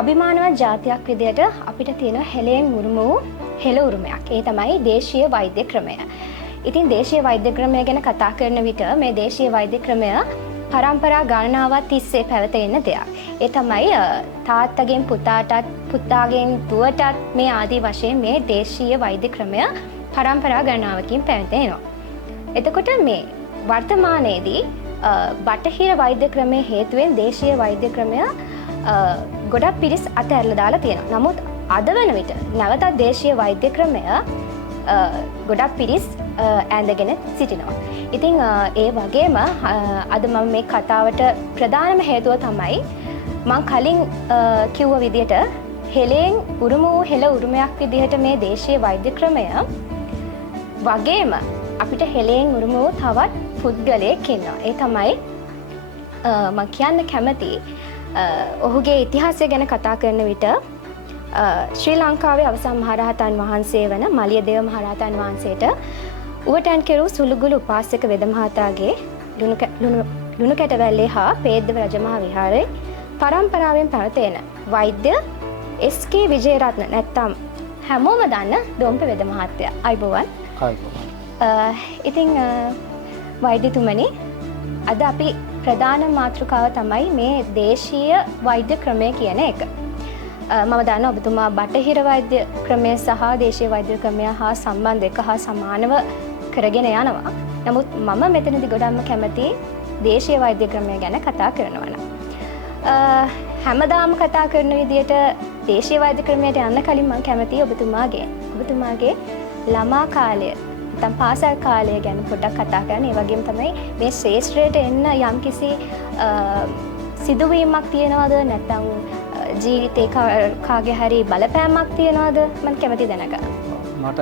අභිමානවත් ජාතියක් විදියට අපිට තියෙන හෙළයෙන් උරුම වූ හෙළ උරුමයක්. ඒ තමයි දේශීය වෛද්‍ය ක්‍රමය. ඉතින් දේශීය වෛද්‍ය ක්‍රමය ගැන කතා කරන විට මේ දේශීය වෛද්‍ය ක්‍රමය පරම්පරා ගණනාවක් තිස්සේ පැවතෙන දෙයක්. ඒ තමයි තාත්තගෙන් පුතාටත් පුතාගෙන් දුවටත් මේ ආදී වශයෙන් මේ දේශීය වෛද්‍ය ක්‍රමය පරම්පරා ගණනාවකින් පැවතෙනවා. එතකොට මේ වර්තමානයේදී බටහිර වෛද්‍ය ක්‍රමයේ හේතුවෙන් දේශීය වෛද්‍ය ක්‍රමය ගොඩක් පිරිස් අතහැරලා දාලා තියෙනවා. නමුත් අද වන විට නැවතත් දේශීය වෛද්‍ය ක්‍රමය ගොඩක් පිරිස් ඇඳගෙන සිටිනවා. ඉතින් ඒ වගේම අද මම මේ කතාවට ප්‍රධානම හේතුව තමයි මම කලින් කිව්ව විදිහට හෙළයෙන් උරුම වූ හෙළ උරුමයක් විදිහට මේ දේශීය වෛද්‍ය ක්‍රමය වගේම අපිට හෙළයෙන් උරුම වූ තවත් පුද්ගලයෙක් ඉන්නවා. ඒ තමයි මම කියන්න කැමති ඔහුගේ ඉතිහාසය ගැන කතා කරන විට ශ්‍රී ලංකාවේ අවසන් මහරහතන් වහන්සේ වන මලියදේව මහරහතන් වහන්සේට උවටන් කෙරූ සුළුගුළු උපාසක වෙද මහතාගේ ලුණු කැටවැල්ලේ හා පේද්දව රජමහා විහාරයේ පරම්පරාවෙන් පැවතෙන වෛද්‍ය එස්.කේ. විජේරත්න නැත්තම් හැමෝම දන්න දොම්ප වෙද මහත්තයා. අයිබෝවන්. ඉතින් වෛද්‍යතුමනි, අද අපි ප්‍රධාන මාතෘකාව තමයි මේ දේශීය වෛද්‍ය ක්‍රමය කියන එක. මම දන්නවා ඔබතුමා බටහිර වෛද්‍ය ක්‍රමය සහ දේශීය වෛද්‍ය ක්‍රමය හා සම්බන්ධ එක හා සමානව කරගෙන යනවා. නමුත් මම මෙතනදී ගොඩක්ම කැමති දේශීය වෛද්‍ය ක්‍රමය ගැන කතා කරනවා නම්. හැමදාම කතා කරන විදිහට දේශීය වෛද්‍ය ක්‍රමයට යන්න කලින් මම කැමතියි ඔබතුමාගේ ළමා කාලය නැත්නම් පාසල් කාලය ගැන පොඩ්ඩක් කතා කරන්න. ඒ වගේම තමයි මේ ශ්‍රේෂ්ඨයට එන්න යම්කිසි සිදුවීමක් තියනවද නැත්නම් ජීවිතේ කාගේ හරි බලපෑමක් තියනවද? මම කැමති දැනගන්න. මට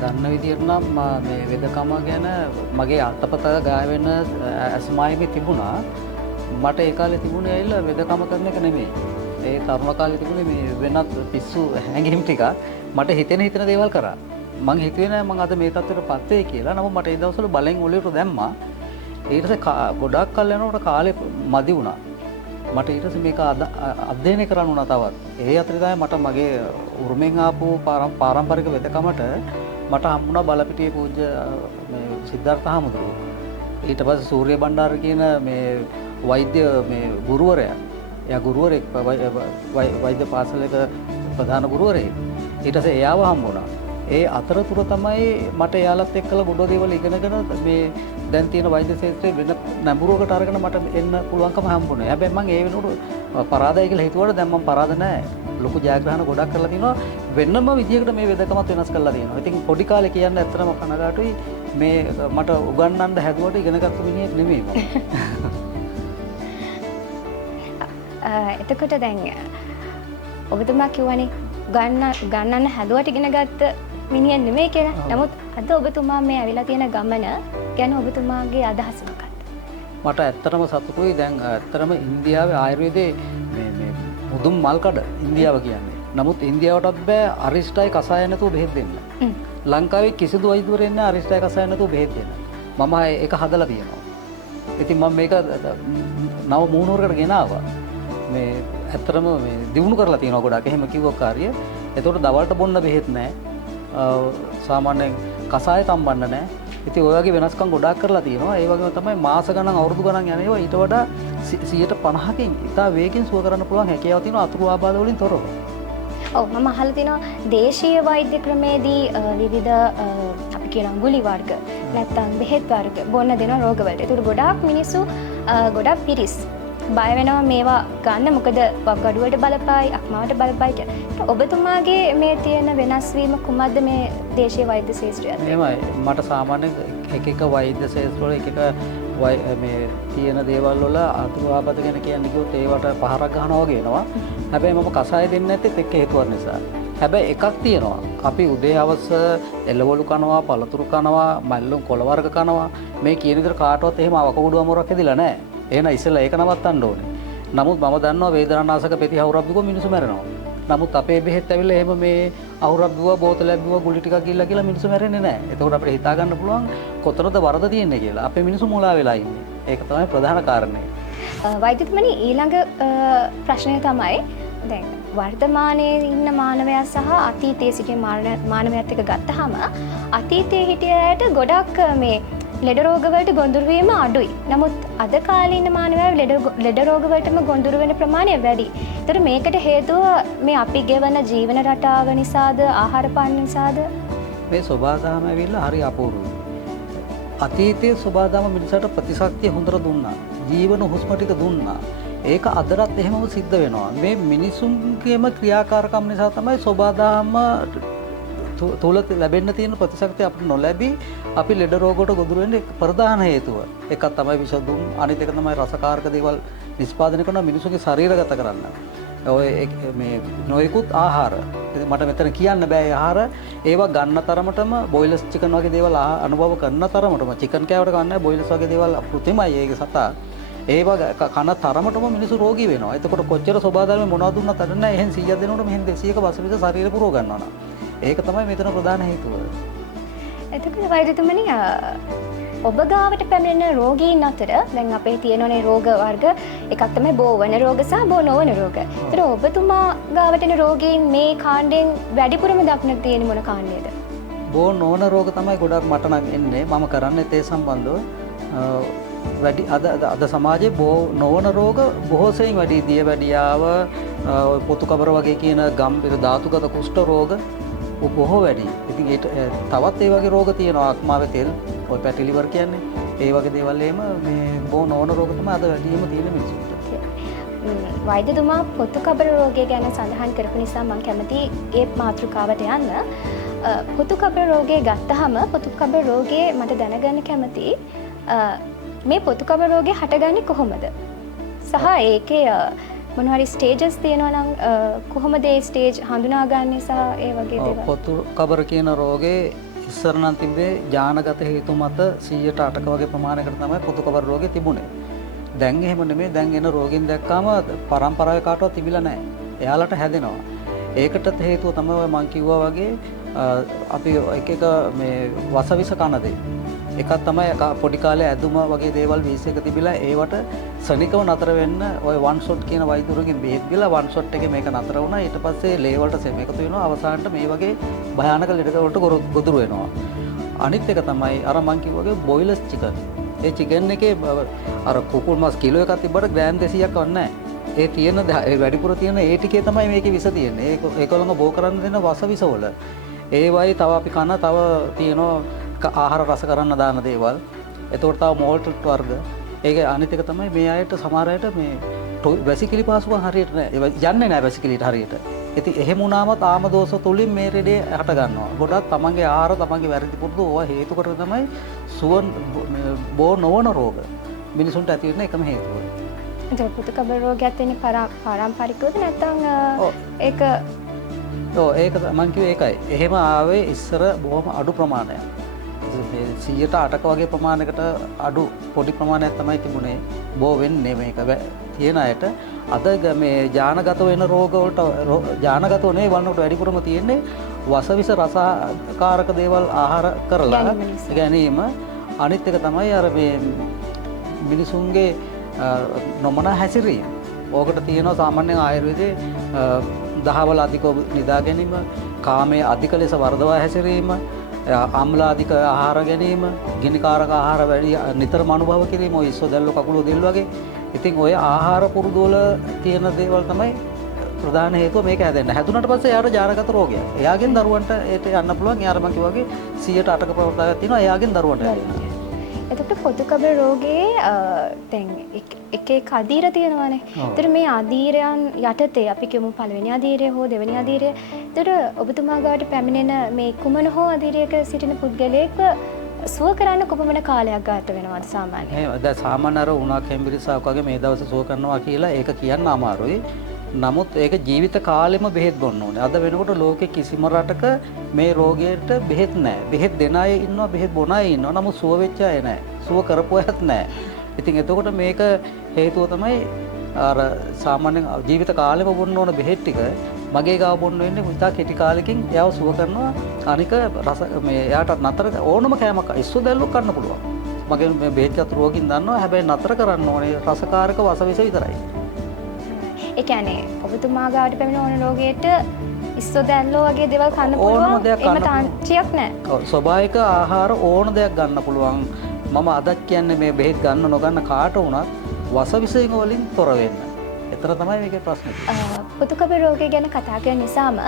දන්න විදිහට නම් මේ වෙදකම ගැන මගේ අතපත ගාය වෙන අස්මායිමේ තිබුණා. මට ඒ කාලේ තිබුණේ ඇවිල්ලා වෙදකම කරන එක නෙමෙයි. ඒ තරුණ කාලේ තිබුණේ මේ වෙනත් පිස්සු හැඟීම් ටික මට හිතෙන දේවල් කරා. මං හිතුවේ නෑ මං අද මේ තත්ත්වයටපත් වෙයි කියලා. නමුත් මට ඒ දවස්වල බලෙන් ඔලුවට දැම්මා. ඊට පස්සේ ගොඩක් කල් යනකොට කාලේ මදි වුණා. මට ඊට පස්සේ මේක අධ්‍යයනය කරන්න උනා තවත්. ඒ අතරේ තමයි මට මගේ උරුමෙන් ආපු පාරම්පරික වෙදකමට මට හම්බුණා බලපිටියේ පූජ්‍ය මේ සිද්ධාර්ථ හාමුදුරුවෝ. ඊට පස්සේ සූර්ය බණ්ඩාර කියන මේ වෛද්‍ය මේ ගුරුවරයා. එයා ගුරුවරෙක් වෛද්‍ය පාසලක ප්‍රධාන ගුරුවරයෙක්. ඊට පස්සේ එයාව හම්බුණා. ඒ අතරතුර තමයි මට එයාලත් එක්කලා බොඩෝ දේවල් ඉගෙනගෙන මේ දැන් තියෙන වෛද්‍ය ශාස්ත්‍රයේ වෙන නැඹුරුවකට අරගෙන මට එන්න පුළුවන්කම හම්බුනේ. හැබැයි මම ඒ වෙනකොට පරාදයි කියලා හිතුවට දැන් මම පරාද නැහැ. ලොකු ජයග්‍රහණ ගොඩක් කරලා තිනවා. වෙනම විදියකට මේ වෙදකමත් වෙනස් කරලා තියෙනවා. ඉතින් පොඩි කාලේ කියන්න ඇත්තටම කනගාටුයි. මේ මට උගන්වන්න හැදුවට ඉගෙනගත්තු මිනිහෙක් නෙමෙයි මම. එතකොට දැන් ඔබතුමා කිව්වනේ ගන්නන්න හැදුවට ඉගෙනගත්ත මිනිහෙක් නෙමෙයි කියලා. නමුත් අද ඔබතුමා මේ ඇවිල්ලා තියෙන ගමන ගැන ඔබතුමාගේ අදහස මොකක්ද? මට ඇත්තටම සතුටුයි. දැන් ඇත්තටම ඉන්දියාවේ ආයුර්වේදයේ මේ මුදුන් මල්කඩ ඉන්දියාව කියන්නේ. නමුත් ඉන්දියාවටත් බෑ අරිෂ්ටයි කසාය නැතුව බෙහෙත් දෙන්න. ලංකාවේ කිසිදු වෛද්‍යවරයෙක් නැහැ අරිෂ්ටයි කසාය නැතුව බෙහෙත් දෙන්න. මම ඒක හදලා තියෙනවා. ඉතින් මම මේක නව මූණුවරකට ගෙනාවා. මේ ඇත්තටම මේ දිනු කරලා තියෙනවා ගොඩක්. එහෙම කිව්ව කාර්යය. ඒතකොට දවල්ට බොන්න බෙහෙත් නැහැ. සාමාන්‍යයෙන් කසාය තම්බන්න නැහැ. ඉතින් ඔය වගේ වෙනස්කම් ගොඩාක් කරලා තියෙනවා. ඒ වගේම තමයි මාස ගණන් අවුරුදු ගණන් යන ඒවා ඊට වඩා 150කින් ඉතා වේගෙන් සුව කරන්න පුළුවන් හැකියාව තියෙනවා අතුරු ආබාධ වලින් තොරව. ඔව් මම අහලා තිනවා දේශීය වෛද්‍ය ක්‍රමේදී විවිධ අපි කියන ගුලි වර්ග නැත්නම් බෙහෙත් වර්ග බොන්න දෙන රෝගවලට. ඒකට ගොඩාක් මිනිස්සු ගොඩක් පිරිස් බය වෙනවා මේවා ගන්න. මොකද වගඩුවට බලපායි, අක්මාවට බලපායි කියලා. ඔබතුමාගේ මේ තියෙන වෙනස් වීම කුමක්ද මේ දේශීය වෛද්‍ය ශාස්ත්‍රයත්? එහෙමයි. මට සාමාන්‍යයෙන් එක වෛද්‍ය ශාස්ත්‍රවල එක මේ තියෙන දේවල් වල අතුරු ආබාධ ගැන කියන්නේ කිව්වොත් ඒවට පහරක් ගන්නවා වගේ වෙනවා. හැබැයි මම කසාය දෙන්නේ නැත්තේ එක්ක හේතුවක් නිසා. හැබැයි එකක් තියෙනවා. අපි උදේ හවස එළවලු කනවා, පළතුරු කනවා, මල්ලුම් කොළ වර්ග කනවා. මේ කියන විදිහට කාටවත් එහෙම අවකෝඩුව මොරක් ඇදිලා නැහැ. එහෙනම් ඉස්සෙල්ලා ඒක නවත්තන්න ඕනේ. නමුත් මම දන්නවා වේදනානාශක පෙති අවුරක් බිව්ව මිනිස්සු මැරෙනවා. නමුත් අපේ බෙහෙත් ඇවිල්ලා එහෙම මේ අවුරක් බිව්වා, බෝතලයක් බිව්වා, ගුලි ටිකක් ගිල්ලා කියලා මිනිස්සු මැරෙන්නේ නැහැ. එතකොට අපිට හිතා ගන්න පුළුවන් කොතනද වරද තියෙන්නේ කියලා. අපේ මිනිස්සු මුලා වෙලා ඉන්නේ. ඒක තමයි ප්‍රධාන කාරණය. වෛද්‍යතුමනි ඊළඟ ප්‍රශ්නය තමයි දැන් වර්තමානයේ ඉන්න මානවයා සහ අතීතයේ සිටින මානවයාත් එක්ක ගත්තහම අතීතයේ හිටිය අයට ගොඩක් මේ ලෙඩ රෝග වලට ගොදුරු වීම අඩුයි. නමුත් අද කාලේ ඉන්න මානවයා ලෙඩ රෝග වලටම ගොදුරු වෙන ප්‍රමාණය වැඩි. ඒතර මේකට හේතුව මේ අපි ගෙවන ජීවන රටාව නිසාද ආහාර පාන නිසාද? මේ සබාදාම ඇවිල්ලා හරි අපූර්වයි. අතීතයේ සබාදාම මිනිසාට ප්‍රතිශක්තිය හොඳට දුන්නා. ජීවන හුස්ම ටික දුන්නා. ඒක අදටත් එහෙමම සිද්ධ වෙනවා. මේ මිනිසුන්ගේම ක්‍රියාකාරකම් නිසා තමයි සබාදාම තුල ලැබෙන්න තියෙන ප්‍රතිශක්තිය අපිට නොලැබී අපි ලෙඩ රෝග වලට ගොදුරු වෙන්න ප්‍රධාන හේතුව. එකක් තමයි විෂදුම්, අනිත් එක තමයි රසකාරක දේවල් නිෂ්පාදනය කරන මිනිසුන්ගේ ශරීරගත කරන්න. ඔය මේ නොයෙකුත් ආහාර. මට මෙතන කියන්න බෑ ආහාර ඒවා ගන්න තරමටම බොයිලර්ස් චිකන් වගේ දේවල් අනුභව කරන තරමටම චිකන් කෑවට ගන්න බොයිලර්ස් වගේ දේවල් කෘත්‍රිමයි ඒක සතා. ඒවා කන තරමටම මිනිස්සු රෝගී වෙනවා. එතකොට කොච්චර සබාධර්ම මොනවද දුන්නත් අද නැහැ. එහෙන් 100ක් දෙනකොට මෙහෙන් 200ක වසවිස ශරීර පුරව ගන්නවා නා. ඒක තමයි මෙතන ප්‍රධාන හේතුව. එතකොට වෛද්‍යතුමනි ඔබ ගාවට පැමිණෙන රෝගීන් අතර දැන් අපේ තියෙනනේ රෝග වර්ග එකක් තමයි බෝවන රෝග සහ බෝ නොවන රෝග. ඒතර ඔබතුමා ගාවට එන රෝගීන් මේ කාණ්ඩයෙන් වැඩිපුරම දක්නට තියෙන මොන කාණ්ඩයේද? බෝ නොවන රෝග තමයි ගොඩක් මට නම් එන්නේ. මම කරන්නේ ඒ සම්බන්ධව වැඩි අද සමාජයේ බෝ නොවන රෝග බොහෝ සෙයින් වැඩි. දියවැඩියාව, පොතු කබර වගේ කියන ගම්භීර ධාතුගත කුෂ්ඨ රෝග බොහෝ වැඩි. ඉතින් තවත් ඒ වගේ රෝග තියෙනවා. ආත්මාවේ තෙල්, ඔය පැටි ලිවර් කියන්නේ. ඒ වගේ දේවල් එහෙම මේ බෝ නොවන රෝග තමයි අද වැඩිම තියෙන මිනිස්සුන්ට. වෛද්‍යතුමා පොතු කබර රෝගය ගැන සඳහන් කරපු නිසා මම කැමති ඒ මාතෘකාවට යන්න. පොතු කබර රෝගය ගත්තහම පොතු කබර රෝගයේ මට දැනගන්න කැමති මේ පොතු කබර රෝගය හටගන්නේ කොහොමද? සහ ඒකේ මොනවාරි ස්ටේජස් තියෙනවා නම් කොහොමද ඒ ස්ටේජ් හඳුනාගන්නේ සහ ඒ වගේ දේවල්? පොතු කබර කියන රෝගේ ඉස්සර නම් තිබ්බේ ජානගත හේතු මත 100%ක වගේ ප්‍රමාණයකට තමයි පොතු කබර රෝගේ තිබුණේ. දැන් එහෙම නෙමෙයි. දැන් එන රෝගීන් දැක්කාම පරම්පරාවේ කාටවත් තිබිලා නැහැ. එයාලට හැදෙනවා. ඒකට හේතුව තමයි මම කිව්වා වගේ අපි එක මේ වසවිස කන දේ. එකක් තමයි පොඩි කාලේ ඇදුම වගේ දේවල් 21 තිබිලා ඒවට සනිකව නතර වෙන්න ඔය වන් ෂොට් කියන වෛද්‍යවරුන්ගෙන් බෙහෙත් දීලා වන් ෂොට් එකේ මේක නතර වුණා. ඊට පස්සේ ලේ වලට සෙම එකතු වෙනවා. අවසානට මේ වගේ භයානක ලෙඩ වලට ගොදුරු වෙනවා. අනිත් එක තමයි අර මං කිව්වා වගේ බොයිලර්ස් චිකන්. ඒ චිකන් එකේ අර කුකුල් මස් කිලෝ එකක් තිබ්බට ග්‍රෑම් 200ක් වන්නේ නැහැ. ඒ තියෙන වැඩිපුර තියෙන ඒ ටිකේ තමයි මේකේ විස තියෙන්නේ. ඒකලඟ බෝ කරන්න දෙන වස විස වල. ඒ වයි තව අපි කන තව තියෙනවා ආහාර රස කරන්න දාන දේවල්. එතකොට තව මෝල්ට් වර්ග. ඒක අනිත් එක තමයි මේ අයට සමහර අයට මේ වැසිකිලි පාසුකම් හරියට නෑ. යන්නේ නෑ වැසිකිලිට හරියට. ඉතින් එහෙම වුණාමත් ආම දෝෂ තුලින් මේ රෙඩේ හට ගන්නවා. ගොඩක් තමන්ගේ ආහාර තමන්ගේ වැරදි පුරුදු ඕවා හේතු කොට තමයි සුවන් බෝ නොවන රෝග මිනිසුන්ට ඇති වෙන එකම හේතුව. ඒක පොතු කබර රෝගයත් වෙන්නේ පාරම්පරිකවද නැත්නම් ඒක ඒක මං කිව්වේ ඒකයි. එහෙම ආවේ ඉස්සර බොහොම අඩු ප්‍රමාණයක්. 100%ක වගේ ප්‍රමාණයකට අඩු පොඩි ප්‍රමාණයක් තමයි තිබුණේ. බෝ වෙන්නේ මේක තියෙන අයට. අද මේ ජානගත වෙන රෝග වලට ජානගතව නෙවෙයි වන්නට වැඩිපුරම තියෙන්නේ වසවිස රසකාරක දේවල් ආහාර කරලා ගැනීම. අනිත් එක තමයි අර මේ මිනිසුන්ගේ නොමනා හැසිරීම. ඕකට තියෙනවා සාමාන්‍යයෙන් ආයුර්වේදයේ දහවල අධික නිදා ගැනීම, කාමයේ අධික ලෙස වර්ධවා හැසිරීම, ආම්ලාධික ආහාර ගැනීම, ගිනිකාරක ආහාර වැඩි නිතරම අනුභව කිරීම, ඔය ඉස්සොදැල්ල කකුල දෙල්ල වගේ. ඉතින් ඔය ආහාර පුරුදු වල තියෙන දේවල් තමයි ප්‍රධාන හේතුව මේක හැදෙන්න. හැදුනට පස්සේ එයාට ජානගත රෝගයක්. එයාගෙන් දරුවන්ට ඒට යන්න පුළුවන්. එයාට මම කිව්වා වගේ 100%ක ප්‍රවෘත්තියක් තියෙනවා. එයාගෙන් දරුවන්ට හැදෙනවා. එතකොට පොතු කබර රෝගයේ දැන් එක අදීර තියෙනවානේ. ඒතර මේ අදීරයන් යටතේ අපි කියමු පළවෙනි අදීරය හෝ දෙවෙනි අදීරය. ඒතර ඔබතුමා ගාවට පැමිණෙන මේ කුමන හෝ අදීරයක සිටින පුද්ගලයෙක් සුව කරන්න කොපමණ කාලයක් ගත වෙනවද සාමාන්‍යයෙන්? එහෙම දැන් සාමාන්‍ය අර උණා කැම්බිරිසාවක් වගේ මේ දවස් සුව කරනවා කියලා ඒක කියන්න අමාරුයි. නමුත් ඒක ජීවිත කාලෙම බෙහෙත් බොන්න ඕනේ. අද වෙනකොට ලෝකේ කිසිම රටක මේ රෝගයට බෙහෙත් නැහැ. බෙහෙත් දෙන අය ඉන්නවා, බෙහෙත් බොන අය ඉන්නවා. නමුත් සුව වෙච්ච අය නැහැ. සුව කරපු අයත් නැහැ. ඉතින් එතකොට මේක හේතුව තමයි අර සාමාන්‍යයෙන් ජීවිත කාලෙම බොන්න ඕන බෙහෙත් ටික මගේ ගාව බොන්න වෙන්නේ ඉතා කෙටි කාලෙකින් එයාව සුව කරනවා. අනික රස මේ එයාට නතර ඕනම කෑමක් ඉස්සු දැල්ලුවක් කන්න පුළුවන්. මගේ මේ බෙහෙත් ගත්ත රෝගින් දන්නවා. හැබැයි නතර කරන්න ඕනේ රසකාරක වසවිස විතරයි. ඒ කියන්නේ ඔබතුමා ගාවට පැමිණ ඕන රෝගයට ඉස්සෝ දැල්ලෝ වගේ දේවල් කන්න ඕනම පුළුවන්. දෙයක් එහෙම කන්න තාංචියක් නැහැ. ඔව්, ස්වභාවික ආහාර ඕන දෙයක් ගන්න පුළුවන්. මම අදත් කියන්නේ මේ බෙහෙත් ගන්න නොගන්න කාට වුණත් වස විසයෙන් වලින් තොර වෙන්න. ඒතර තමයි මේකේ ප්‍රශ්නේ. පොතුකබ රෝගය ගැන කතා කරන නිසාම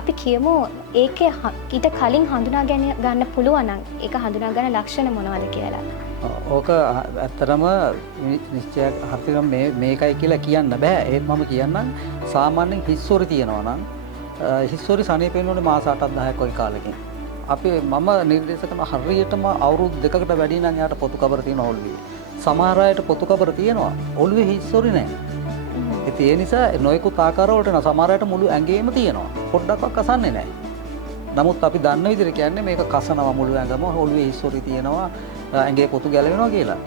අපි කියමු ඒකේ ඊට කලින් හඳුනා ගන්න පුළුවන් නම් ඒක හඳුනා ගන්න ලක්ෂණ මොනවද කියලා. ඕක ඇත්තටම නිශ්චයක් හරියටම මේකයි කියලා කියන්න බෑ. ඒත් මම කියන්නම් සාමාන්‍යයෙන් හිස්සොරි තියෙනවා නම් හිස්සොරි සනීප වෙන්න ඕනේ මාස 8ක් 10ක් වගේ කාලෙකින්. අපි මම නිර්දේශ කරන හරියටම අවුරුදු 2කට වැඩි නම් යාට පොතු කබර තියෙන ඔළුවේ. සමහර අයට පොතු කබර තියෙනවා. ඔළුවේ හිස්සොරි නැහැ. ඉතින් ඒ නිසා නොයෙකුත් ආකාරවලට යන සමහර අයට මුළු ඇඟේම තියෙනවා. පොඩ්ඩක්වත් කසන්නේ නැහැ. නමුත් අපි දන්න විදිහට කියන්නේ මේක කසනවා මුළු ඇඟම ඔළුවේ හිස්සොරි තියෙනවා. ඇඟේ පොතු ගැලවෙනවා කියලා.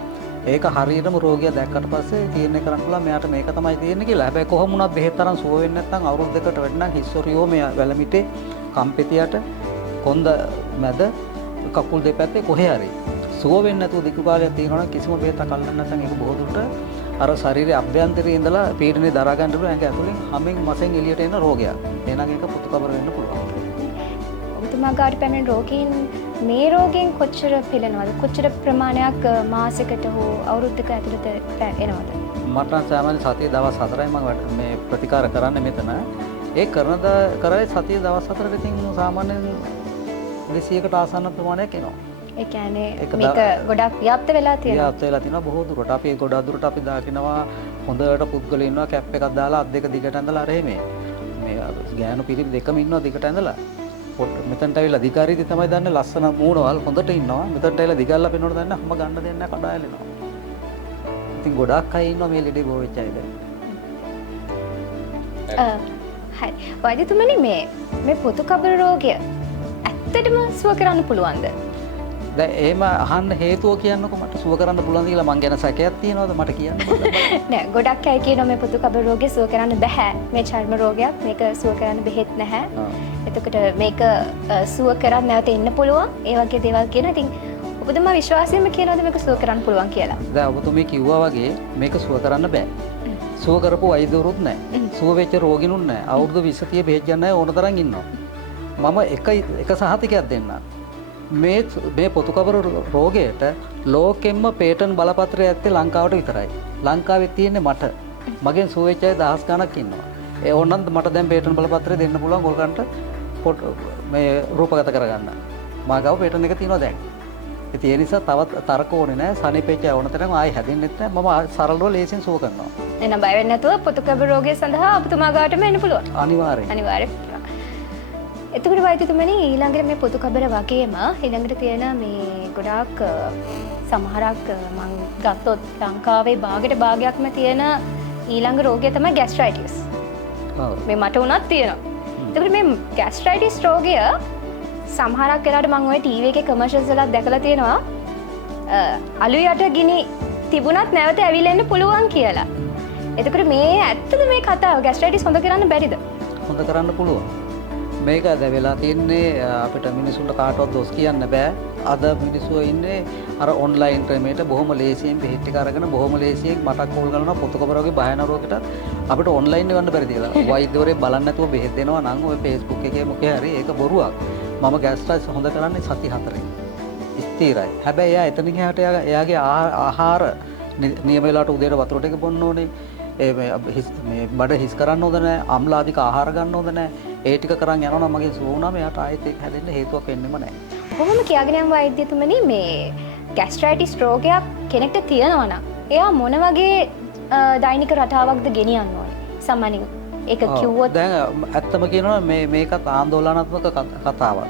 ඒක හරියටම රෝගියා දැක්කට පස්සේ තීරණය කරන්න පුළුවන් මෙයාට මේක තමයි තියෙන්නේ කියලා. හැබැයි කොහොම වුණත් බෙහෙත් තරම් සුව වෙන්නේ නැත්නම් අවුරුදු දෙකකට වැඩි නම් හිස්සොරියෝ මේ වැලමිටේ කම්පෙතියට කොන්ද මැද කකුල් දෙපැත්තේ කොහේ හරි සුව වෙන්නේ නැතුව දිගු කාලයක් තියෙනවා නම් කිසිම බෙහෙතක් අල්ලන්න නැත්නම් ඒක බොහෝ දුරට අර ශරීරයේ අභ්‍යන්තරයේ ඉඳලා පීඩනේ දරා ගන්න පුළුවන් ඇඟ ඇතුලෙන් හැමෙන් මසෙන් එළියට එන රෝගයක්. එහෙනම් ඒක පුතු කබර වෙන්න පුළුවන්. ඔබතුමා ගාවට පැමිණෙන රෝගීන් මේ රෝගයෙන් කොච්චර පෙළෙනවද? කොච්චර ප්‍රමාණයක් මාසයකට හෝ අවුරුද්දක ඇතුළත එනවද? මට නම් සාමාන්‍ය සතිය දවස් 4යි මම මේ ප්‍රතිකාර කරන්නේ මෙතන. ඒ කරේ සතිය දවස් 4කට ඉතින් සාමාන්‍යයෙන් 200කට ආසන්න ප්‍රමාණයක් එනවා. ඒ කියන්නේ මේක ගොඩක් ව්‍යාප්ත වෙලා තියෙනවා. ව්‍යාප්ත වෙලා තියෙනවා බොහෝ දුරට. අපි ගොඩක් දුරට අපි දාකිනවා හොඳට පුද්ගලයෝ ඉන්නවා කැප් එකක් දාලා අත් දෙක දිගට ඇඳලා අර එහෙම. මේ ගෑනු පිරිමි දෙකම ඉන්නවා දිගට ඇඳලා. මෙතනට ඇවිල්ලා අධිකාරීදි තමයි දන්නේ ලස්සන මූණවල් හොඳට ඉන්නවා. මෙතනට ඇවිල්ලා දිගල්ලා පෙන්වන්න දන්නේ හැම ගන්න දෙන්නේ නැහැ කඩායලෙනවා. ඉතින් ගොඩක් අය ඉන්නවා මේ ලෙඩේ බෝ වෙච්ච අය දැන්. හරි. වෛද්‍යතුමනි මේ පොතු කබර රෝගය ඇත්තටම සුව කරන්න පුළුවන්ද? දැන් එහෙම අහන්න හේතුව කියන්නකො මට සුව කරන්න පුළුවන්ද කියලා මං ගැන සැකයක් තියනවද මට කියන්න නෑ ගොඩක් අය කියනවා මේ පොතු කබර රෝගය සුව කරන්න බෑ. මේ චර්ම රෝගයක් මේක සුව කරන්න බෙහෙත් නැහැ. එතකොට මේක සුව කරන්න නැවත ඉන්න පුළුවන්. ඒ වගේ දේවල් කියන. ඉතින් ඔබතුමා විශ්වාසයෙන්ම කියනවාද මේක සුව කරන්න පුළුවන් කියලා? දැන් ඔබතුමී කිව්වා වගේ මේක සුව කරන්න බෑ. සුව කරපු වෛද්‍යවරුත් නැහැ. සුව වෙච්ච රෝගිනුත් නැහැ. අවුරුදු 20 30 බෙහෙත් ගන්න අය ඕන තරම් ඉන්නවා. මම එක සහතිකයක් දෙන්නම්. මේ පොතු කබර රෝගයට ලෝකෙම්ම පේටන් බලපත්‍රය ඇත්තේ ලංකාවට විතරයි. ලංකාවේ තියෙන්නේ මට. මගෙන් සුව වෙච්ච අය දහස් ගණක් ඉන්නවා. ඒ ඕනනම් මට දැන් පේටන් බලපත්‍රය දෙන්න පුළුවන් ඔයගොල්ලන්ට මේ රූපගත කරගන්න. මා ගාව පේටන් එක තියෙනවා දැන්. ඉතින් ඒ නිසා තවත් තර්ක ඕනේ නැහැ. සනීපෙච්ච අය ඕන තරම් ආයි හැදෙන්නෙත් නැහැ. මම සරලව ලේසියෙන් සුව කරනවා. එහෙනම් බය වෙන්නේ නැතුව පොතු කබර රෝගය සඳහා ඔබතුමා ගාවටම එන්න පුළුවන්. අනිවාර්යෙන්. එතකොට වෛද්‍යතුමනි ඊළඟට මේ පොතු කබර වගේම ඊළඟට තියෙන මේ ගොඩාක් සමහරක් මම ගත්තොත් ලංකාවේ භාගයක්ම තියෙන ඊළඟ රෝගය තමයි ગેස්ට්‍රයිටිස්. මේ මට උනත් තියෙනවා. එතකොට මේ ગેස්ට්‍රයිටිස් රෝගය සමහරක් වෙලාවට මම ওই ටීවී එකේ කමර්ෂල්ස් වලත් දැකලා තියෙනවා. අලු යට ගිනි තිබුණත් නැවත ඇවිල්ලා එන්න පුළුවන් කියලා. එතකොට මේ ඇත්තද මේ කතාව ગેස්ට්‍රයිටිස් හොඳ කරන්න බැරිද? හොඳ කරන්න පුළුවන්. මේක දැන් වෙලා තියන්නේ අපිට මිනිසුන්ට කාටවත් දොස් කියන්න බෑ. අද මිනිස්සු ඉන්නේ අර ඔන්ලයින් ක්‍රමයට බොහොම ලේසියෙන් බෙහෙත් ටික අරගෙන බොහොම ලේසියෙන් මටක් කෝල් කරනවා පොතු කබර වගේ භයානක රෝගයකට අපිට ඔන්ලයින් එවන්න බැරිද කියලා. වෛද්‍යවරයෙක් බලන්න නැතුව බෙහෙත් දෙනවා නම් ඔය Facebook එකේ මොකේ හරි ඒක බොරුවක්. මම ગેස්ට්‍රයිටිස් හොඳ කරන්නේ සති 4යි. ස්ථිරයි. හැබැයි එයා එතනින් එහාට එයාගේ ආහාර නියම වෙලාවට උදේට වතුර ටික බොන්න ඕනේ. මේ බඩ හිස් කරන්න හොඳ නැහැ. අම්ලාධික ආහාර ගන්න හොඳ නැහැ. ඒ ටික කරන් යනවා නම් මගේ සුව වුණාම එයාට ආයෙත් ඒක හැදෙන්න හේතුවක් වෙන්නෙම නැහැ. කොහොම කියාගෙන යම් වෛද්‍යතුමනි මේ ગેස්ට්‍රයිටිස් රෝගයක් කෙනෙක්ට තියෙනවා නම් එයා මොන වගේ දෛනික රටාවක්ද ගෙනියන්න ඕනේ? සාමාන්‍යයෙන් ඒක කිව්වොත් දැන් ඇත්තම කියනවා මේකත් ආందోලනාත්මක කතාවක්.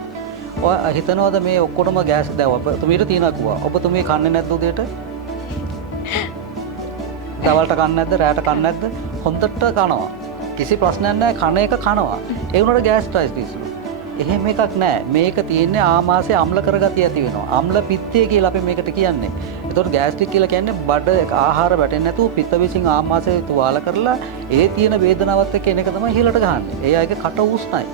ඔය හිතනවාද මේ ඔක්කොටම ගෑස් දැන් ඔබතුමීට තියනවා කිව්වා. ඔබතුමී කන්නේ නැද්ද උදේට? දවල්ට කන්නේ නැද්ද? රැට කන්නේ නැද්ද? හොඳට කනවා. කිසි ප්‍රශ්නයක් නැහැ. කන එක කනවා. ඒ වුණාට ગેස්ට්‍රයිටිස්. එහෙම එකක් නැහැ. මේක තියෙන්නේ ආමාශයේ අම්ල කරගතිය ඇති වෙනවා. අම්ල පිත්තේ කියලා අපි මේකට කියන්නේ. ඒතකොට ગેස්ට්‍රික් කියලා කියන්නේ බඩ ආහාර වැටෙන්නේ නැතුව පිත්ත විසින් ආමාශය තුවාල කරලා ඒ තියෙන වේදනාවත් එක්ක එන එක තමයි හිලට ගහන්නේ. ඒ අයගේ කට උස්නයි.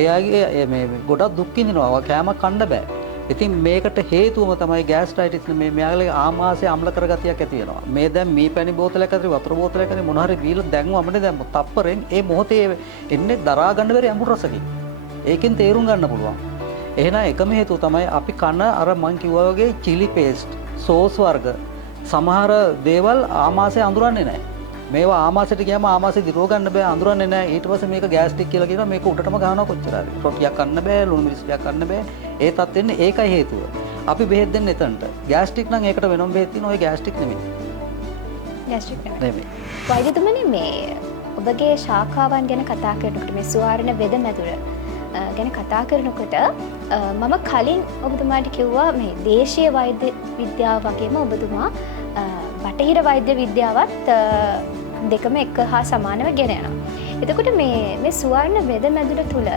ඒ අයගේ මේ ගොඩක් දුක් විඳිනවා. කෑමක් කන්න බෑ. ඉතින් මේකට හේතුවම තමයි ගෑස්ට්‍රයිටිස් මේ මෙයාගේ ආමාශය අම්ල කරගතියක් ඇති වෙනවා. මේ දැන් මේ පැණි බෝතලයක් අතර වතුර බෝතලයක් අතර මොන හරි දීලා දැන්වමනේ දැන් තප්පරෙන් ඒ මොහොතේ එන්නේ දරා ගන්න බැරි අඹුරු රසකින්. ඒකෙන් තේරුම් ගන්න පුළුවන්. එහෙනම් එකම හේතුව තමයි අපි කන අර මං කිව්වා වගේ chili paste, සෝස් වර්ග සමහර දේවල් ආමාශය අඳුරන්නේ නැහැ. මේවා ආමාශයට ගියාම ආමාශය දිරව ගන්න බෑ අඳුරන්නේ නැහැ. ඊට පස්සේ මේක ගෑස්ට්‍රික් කියලා කියනවා මේක උඩටම ගහනවා කොච්චර හරි. රොටියක් කන්න බෑ, ලුණු මිරිස් ටිකක් කන්න බෑ. ඒ තත් වෙන්නේ ඒකයි හේතුව. අපි බෙහෙත් දෙන්නේ එතනට. ගෑස්ට්‍රික් නම් ඒකට වෙනම බෙහෙත් තියෙනවා. ඔය ගෑස්ට්‍රික් නෙමෙයි. ගෑස්ට්‍රික් නෙමෙයි. වෛද්‍යතුමනි මේ ඔබගේ ශාඛාවන් ගැන කතා කරනකොට මේ සුවාරණ වෙද මැදුර ගැන කතා කරනකොට මම කලින් ඔබතුමාට කිව්වා මේ දේශීය වෛද්‍ය විද්‍යාව වගේම ඔබතුමා බටහිර වෛද්‍ය විද්‍යාවත් දෙකම එක හා සමානව ගෙන යනවා. එතකොට මේ සුවර්ණ වෙද මැදුර තුල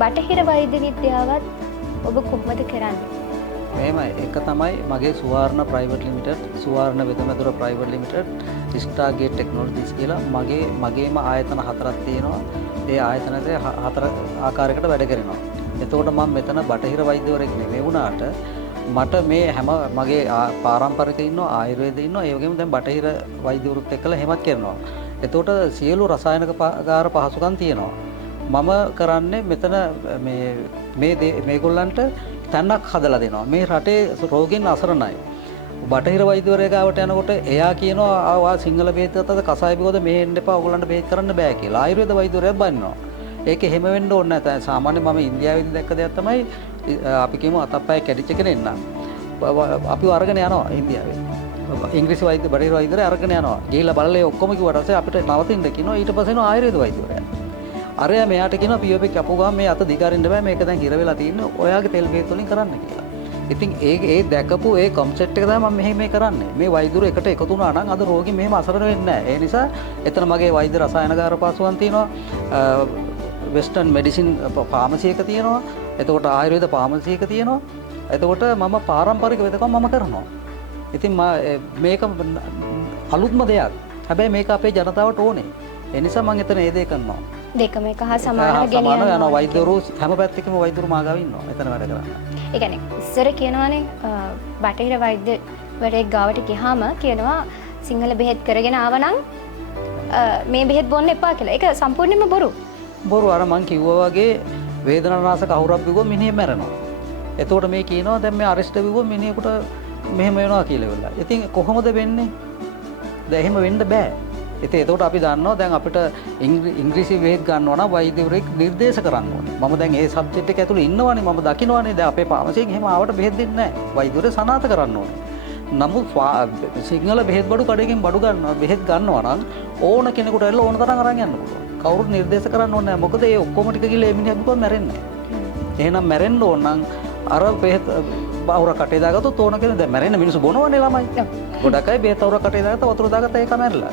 බටහිර වෛද්‍ය විද්‍යාවත් ඔබ කොහොමද කරන්නේ? මේමයි එක තමයි මගේ සුවර්ණ ප්‍රයිවට් ලිමිටඩ්, සුවර්ණ වෙද මැදුර ප්‍රයිවට් ලිමිටඩ්, ස්ටාර්ගේට් ටෙක්නොලොජිස් කියලා මගේම ආයතන හතරක් තියෙනවා. ඒ ආයතනයේ හතර ආකාරයකට වැඩ කරනවා. එතකොට මම මෙතන බටහිර වෛද්‍යවරයෙක් නෙමෙයි වුණාට මට මේ හැම මගේ පාරම්පරික ඉන්නවා, ආයුර්වේද ඉන්නවා, ඒ වගේම දැන් බටහිර වෛද්‍යවරුත් එක්කලා හැමත් කරනවා. එතකොට සියලු රසායනික ආකාර පහසුකම් තියෙනවා. මම කරන්නේ මෙතන මේගොල්ලන්ට තැනක් හදලා දෙනවා. මේ රටේ රෝගීන් අසරණයි. බටහිර වෛද්‍යවරයෙක් ගාවට යනකොට එයා කියනවා ආවා සිංහල බෙහෙත් ගත්තද කසාය බිව්වද මෙහෙ එන්න එපා ඔයගොල්ලන්ට බෙහෙත් කරන්න බෑ කියලා. ආයුර්වේද වෛද්‍යවරයෙක් බනිනවා. ඒක එහෙම වෙන්න ඕනේ නැහැ. සාමාන්‍ය මම ඉන්දියාවේදී දැක්ක දෙයක් තමයි අපි කියමු අතප්පය කැඩිච්ච කෙනෙක් නම් අපිව අරගෙන යනවා ඉන්දියාවේ. ඉංග්‍රීසි වෛද්‍ය බටහිර වෛද්‍යවරය අරගෙන යනවා. ගිහිල්ලා බලලා ඔක්කොම කිව්වට පස්සේ අපිට නවතින්න කියනවා. ඊට පස්සේ එනවා ආයුර්වේද වෛද්‍යවරයා. අරයා මෙයාට කියනවා පියෝපෙක් කැපුව ගමන් මේ අත දිගාරින්න බෑ මේක දැන් හිර වෙලා තියෙන්නේ. ඔයාගේ තෙල් බෙහෙත් වලින් කරන්න කියලා. ඉතින් ඒ දැකපු ඒ කන්සෙප්ට් එක තමයි මම මෙහෙම කරන්නේ. මේ වෛද්‍යවරු එකට එකතු වුණා නම් අද රෝගී මෙහෙම අසරණ වෙන්නේ නැහැ. ඒ නිසා එතන මගේ වෛද්‍ය රසායනකාර පහසුකම් තියෙනවා. වෙස්ටර්න් මෙඩිසින් ෆාමසි එක තියෙනවා. එතකොට ආයුර්වේද ෆාමසි එක තියෙනවා. එතකොට මම පාරම්පරික වෙදකම මම කරනවා. ඉතින් මේක අලුත්ම දෙයක්. හැබැයි මේක අපේ ජනතාවට ඕනේ. ඒ නිසා මම එතන ඒ දේ කරනවා. දෙකම එක හා සමානව ගෙන යනවා. වෛද්‍යවරු හැම පැත්තකම වෛද්‍යවරු මාගාව ඉන්නවා. එතන වැඩ කරන්නේ. ඒ කියන්නේ ඉස්සර කියනවානේ බටහිර වෛද්‍යවරයෙක් ගාවට ගියාම කියනවා සිංහල බෙහෙත් කරගෙන ආවනම් මේ බෙහෙත් බොන්න එපා කියලා. ඒක සම්පූර්ණයෙන්ම බොරු. බොරු අර මං කිව්වා වගේ වේදනානාශක අහුරක් බිව්වොත් මිනිහෙ මැරෙනවා. එතකොට මේ කියනවා දැන් මේ අරෙස්ට් බිව්වොත් මිනිහෙකුට මෙහෙම වෙනවා කියලා වෙලා. ඉතින් කොහොමද වෙන්නේ? දැන් එහෙම වෙන්න බෑ. ඉතින් එතකොට අපි දන්නවා දැන් අපිට ඉංග්‍රීසි බෙහෙත් ගන්නවා නම් වෛද්‍යවරයෙක් නිර්දේශ කරන්න ඕනේ. මම දැන් ඒ සබ්ජෙක්ට් එක ඇතුළේ ඉන්නවනේ මම දකින්නවනේ දැන් අපේ ෆාමසියෙන් එහෙම ආවට බෙහෙත් දෙන්නේ නැහැ. වෛද්‍යවරයෙක් සනාථ කරන්න ඕනේ. නමුත් සිංහල බෙහෙත් බඩු කඩේකින් බඩු ගන්නවා බෙහෙත් ගන්නවා නම් ඕන කෙනෙකුට ඇවිල්ලා ඕන තරම් අරන් යන්න පුළුවන්. කවුරුත් නිර්දේශ කරන්න ඕනේ නැහැ. මොකද ඒ ඔක්කොම ටික ගිහලා එමිණියක් බිව්වම මැරෙන්නේ නැහැ. එහෙනම් මැරෙන්න ඕන නම් අර බෙහෙත් බහුර කටේ දාගත්තොත් ඕන කෙනෙක් දැන් මැරෙන්න මිනිස්සු බොනවනේ ළමයි. ගොඩක් අය බෙහෙත් අවුර කටේ දාගත්ත වතුර දාගත්ත ඒක මැරිලා.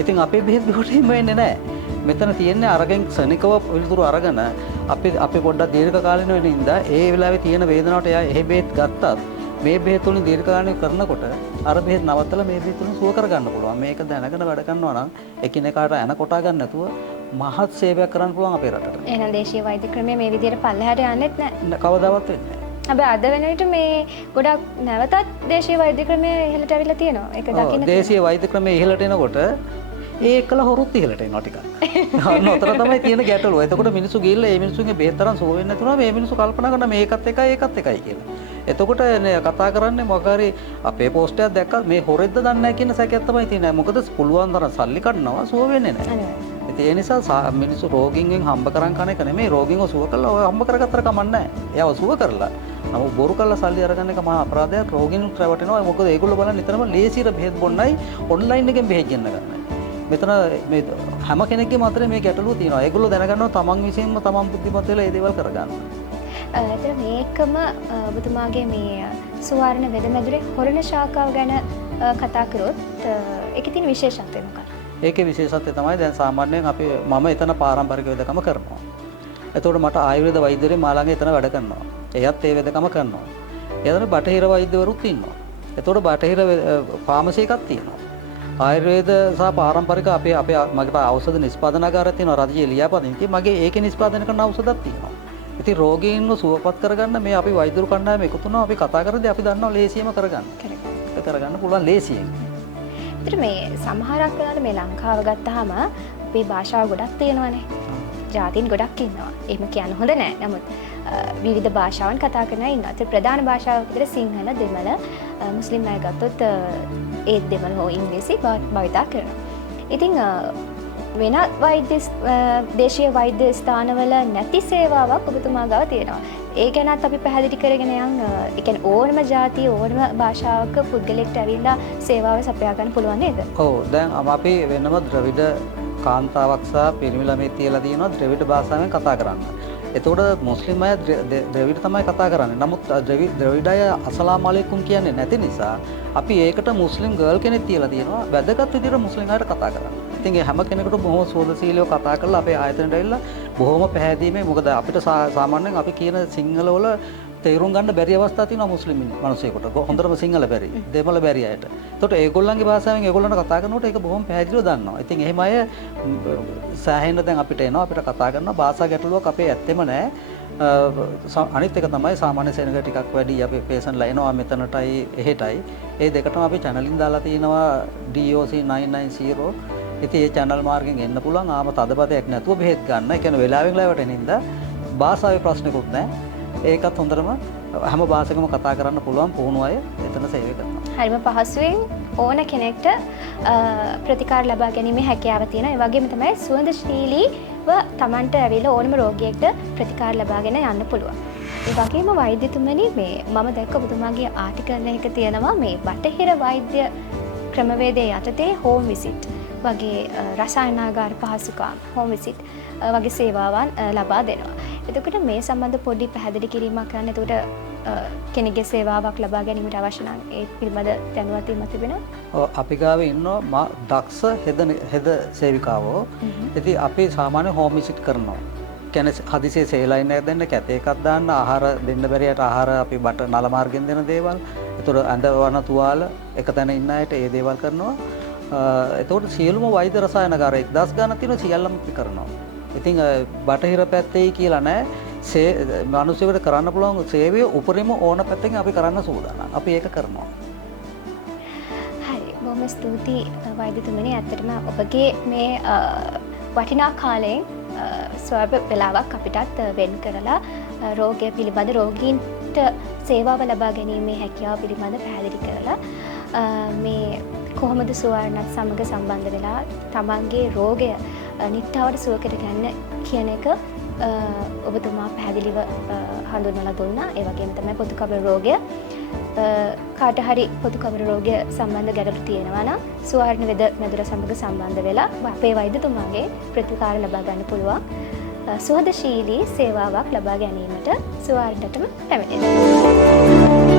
ඉතින් අපේ බෙහෙත් බිව්වට එහෙම වෙන්නේ නැහැ. මෙතන තියෙන්නේ අරගෙන් ක්ෂණිකව පිළිතුරු අරගෙන අපි පොඩ්ඩක් දීර්ඝ කාලින වෙන ඉඳලා ඒ වෙලාවේ තියෙන වේදනාවට එයා එහෙ බෙහෙත් ගත්තත් මේ බෙහෙත් වලින් දීර්ඝ කාලිනව කරනකොට අර බෙහෙත් නවත්තලා මේ බෙහෙත් වලින් සුව කරගන්න පුළුවන්. මේක දැනගෙන වැඩ කරනවා නම් එකිනෙකාට එන කොටා ගන්න නැතුව මහත් සේවයක් කරන්න පුළුවන් අපේ රටට. එහෙනම් දේශීය වෛද්‍ය ක්‍රමය මේ විදිහට පල්ලෙහාට යන්නෙත් නැහැ. කවදාවත් වෙන්නේ නැහැ. හැබැයි අද වෙන විට මේ ගොඩක් නැවතත් දේශීය වෛද්‍ය ක්‍රමය ඉහළට අවිලා තියෙනවා. ඒක දකින්න දේශීය වෛද්‍ය ක්‍රමය ඉහළට එනකොට ඒ එක්කලා හොරුත් ඉහළට එනවා ටිකක්. අන්න උතර තමයි තියෙන ගැටලුව. එතකොට මිනිස්සු ගිහිල්ලා මේ මිනිස්සුන්ගේ බෙහෙත් තරම් සුව වෙන්නේ නැතුණා මේ මිනිස්සු කල්පනා කරන මේකත් එකයි කියලා. එතකොට කතා කරන්නේ මොකාරි අපේ පෝස්ට් එකක් දැක්කත් මේ හොරෙද්ද දන්නේ නැහැ කියන සැකයක් තමයි තියෙන්නේ. මොකද පුළුවන් තරම් සල්ලි කඩනවා සුව වෙන්නේ නැහැ. ඒ නිසා මිනිස්සු රෝගීන්ගෙන් හම්බ කරන් කන එක නෙමෙයි රෝගීන්ව සුව කරලා ඔය හම්බ කරගත්තර කමන්නේ නැහැ. එයාව සුව කරලා නමුත් බොරු කරලා සල්ලි අරගන්න එක මහා අපරාධයක්. රෝගීන් රැවටෙනවා. මොකද ඒගොල්ලෝ බලන්නේ නිතරම ලේසියට බෙහෙත් බොන්නයි ඔන්ලයින් එකෙන් බෙහෙත් ගෙන්න ගන්නයි. මෙතන මේ හැම කෙනෙක්ගේම අතරේ මේ ගැටලුව තියෙනවා. ඒගොල්ලෝ දැනගන්නවා තමන් විසින්ම තමන් බුද්ධිමත් වෙලා මේ දේවල් කරගන්න. එතන මේකම ඔබතුමාගේ මේ සුවර්ණ වෙදමැදුරේ හොරණ ශාඛාව ගැන කතා කරොත් ඒකේ තියෙන විශේෂත්වය මොකක්ද? ඒකේ විශේෂත්වය තමයි දැන් සාමාන්‍යයෙන් මම එතන පාරම්පරික වෙදකම කරනවා. එතකොට මට ආයුර්වේද වෛද්‍යවරයෙක් මා ළඟ එතන වැඩ කරනවා. එයත් ඒ වෙදකම කරනවා. එතන බටහිර වෛද්‍යවරුත් ඉන්නවා. එතකොට බටහිර ෆාමසි එකක් තියෙනවා. ආයුර්වේද සහ පාරම්පරික මගේ ඖෂධ නිෂ්පාදනාගාරයක් තියෙනවා රජයේ ලියාපදිංචි. මගේ ඒකේ නිෂ්පාදනය කරන ඖෂධයක් තියෙනවා. ඉතින් රෝගීන්ව සුවපත් කරගන්න මේ අපි වෛද්‍යරු කණ්ඩායම එකතු වුණා අපි කතා කරද්දී අපි දන්නවා ලේසියම කරගන්න. කරගන්න පුළුවන් ලේසියෙන්. ඒතර මේ සමහරක් වෙලාවට මේ ලංකාව ගත්තාම අපේ භාෂාව ගොඩක් තියෙනවානේ. ජාතීන් ගොඩක් ඉන්නවා. එහෙම කියන්න හොඳ නෑ. නමුත් විවිධ භාෂාවන් කතා කරන අය ඉන්නවා. ඒත් ප්‍රධාන භාෂාව විදිහට සිංහල, දෙමළ, මුස්ලිම් අය ගත්තොත් ඒ දෙමළ හෝ ඉංග්‍රීසි භාවිතා කරනවා. ඉතින් වෙන දේශීය වෛද්‍ය ස්ථානවල නැති සේවාවක් ඔබතුමා ගාව තියෙනවා. ඒ ගැනත් අපි පැහැදිලි කරගෙන යන් ඒ කියන්නේ ඕනම ජාතිය ඕනම භාෂාවක පුද්ගලෙක්ට ඇවිල්ලා සේවාව සපයා ගන්න පුළුවන් නේද? ඔව් දැන් අපි වෙනම ද්‍රවිඩ කාන්තාවක් සහ පිරිමි ළමයි තියලා තියෙනවා ද්‍රවිඩ භාෂාවෙන් කතා කරන්න. එතකොට මුස්ලිම් අය ද්‍රවිඩ තමයි කතා කරන්නේ. නමුත් ද්‍රවිඩ අය අස්සලාමු අලයිකුම් කියන්නේ නැති නිසා අපි ඒකට මුස්ලිම් ගර්ල් කෙනෙක් තියලා තියෙනවා වැදගත් විදිහට මුස්ලිම් අයට කතා කරන්න. ඉතින් ඒ හැම කෙනෙකුටම බොහොම සෝදශීලීව කතා කරලා අපේ ආයතනයට ඇවිල්ලා බොහොම පැහැදීමේ මොකද අපිට සාමාන්‍යයෙන් අපි කියන සිංහල වල තේරුම් ගන්න බැරි අවස්ථා තියෙනවා මුස්ලිම් මිනිස්සුෙකුට. හොඳටම සිංහල බැරි. දෙමළ බැරි අයට. ඒකට ඒගොල්ලන්ගේ භාෂාවෙන් ඒගොල්ලන්ට කතා කරනකොට ඒක බොහොම පැහැදිලිව දන්නවා. ඉතින් එහෙම අය සෑහෙන දැන් අපිට එනවා අපිට කතා කරනවා භාෂා ගැටලුවක් අපේ ඇත්තෙම නැහැ. අනිත් එක තමයි සාමාන්‍ය සෙනඟ ටිකක් වැඩි අපේ පේෂන්ට්ලා එනවා මෙතනටයි එහෙටයි. ඒ දෙකටම අපි channelින් දාලා තිනවා DOC 990. ඉතින් ඒ channel මාර්ගෙන් එන්න පුළුවන්. ආම තදපදයක් නැතුව බෙහෙත් ගන්න. ඒ කියන්නේ වෙලාවෙන් වෙලාවට එනින්ද භාෂාවේ ප්‍රශ්නකුත් නැහැ. ඒකත් හොඳටම හැම භාෂාවකම කතා කරන්න පුළුවන් පුහුණු අය එතන සේවය කරනවා. හරිම පහසුවෙන් ඕන කෙනෙක්ට ප්‍රතිකාර ලබා ගැනීමේ හැකියාව තියෙනවා. ඒ වගේම තමයි සුවඳශීලීව Tamanට ඇවිල්ලා ඕනම රෝගියෙක්ට ප්‍රතිකාර ලබාගෙන යන්න පුළුවන්. ඒ වගේම වෛද්‍යතුමනි මේ මම දැක්ක ඔබතුමාගේ ආටිකල් එකක තියෙනවා මේ බටහිර වෛද්‍ය ක්‍රමවේදයේ යටතේ හෝම් විසිට් වගේ රසායනාගාර පහසුකම් හෝම් විසිට් වගේ සේවාවන් ලබා දෙනවා. එතකොට මේ සම්බන්ධ පොඩි පැහැදිලි කිරීමක් කරන්න. එතකොට කෙනෙක්ගේ සේවාවක් ලබා ගැනීමට අවශ්‍ය නම් ඒ පිළිබඳ දැනුවත් වීමක් තිබෙනවා. ඔව් අපි ගාවේ ඉන්නවා දක්ෂ හෙද සේවිකාවෝ. ඉතින් අපි සාමාන්‍ය හෝම් විසිට් කරනවා. කියන්නේ හදිසියේ සේලයින් එකක් දෙන්න, කැත එකක් දාන්න, ආහාර දෙන්න බැරියට ආහාර අපි බට නල මාර්ගෙන් දෙන දේවල්. ඒතකොට ඇඳ වන තුවාල එක තැන ඉන්න අයට ඒ දේවල් කරනවා. එතකොට සියලුම වෛද්‍ය රසායනකාර 1000 ගණන් තියෙනවා සියල්ලම අපි කරනවා. ඉතින් බටහිර පැත්තේ කියලා නෑ මිනිස්සුන්ට කරන්න පුළුවන් සේවය උපරිම ඕන පැත්තකින් අපි කරන්න සූදානම්. අපි ඒක කරනවා. හරි. බොහොම ස්තුතියි වෛද්‍යතුමනි. ඇත්තටම ඔබගේ මේ වටිනා කාලයෙන් ස්වල්ප වෙලාවක් අපිටත් වෙන් කරලා රෝගය පිළිබඳ රෝගීන්ට සේවාව ලබා ගැනීමේ හැකියාව පිළිබඳ පැහැදිලි කරලා මේ කොහොමද සුවර්ණත් සමග සම්බන්ධ වෙලා තමන්ගේ රෝගය නිට්ටාවට සුව කරගන්න කියන එක ඔබතුමා පැහැදිලිව හඳුන්වලා දුන්නා. ඒ වගේම තමයි පොතුකබර රෝගය කාට හරි පොතුකබර රෝගය සම්බන්ධ ගැටලු තියෙනවා නම් සුවර්ණ වෙද මැදුර සමග සම්බන්ධ වෙලා අපේ වෛද්‍යතුමාගේ ප්‍රතිකාර ලබා ගන්න පුළුවන්. සුවදශීලී සේවාවක් ලබා ගැනීමට සුවර්ණටම පැමිණෙනවා.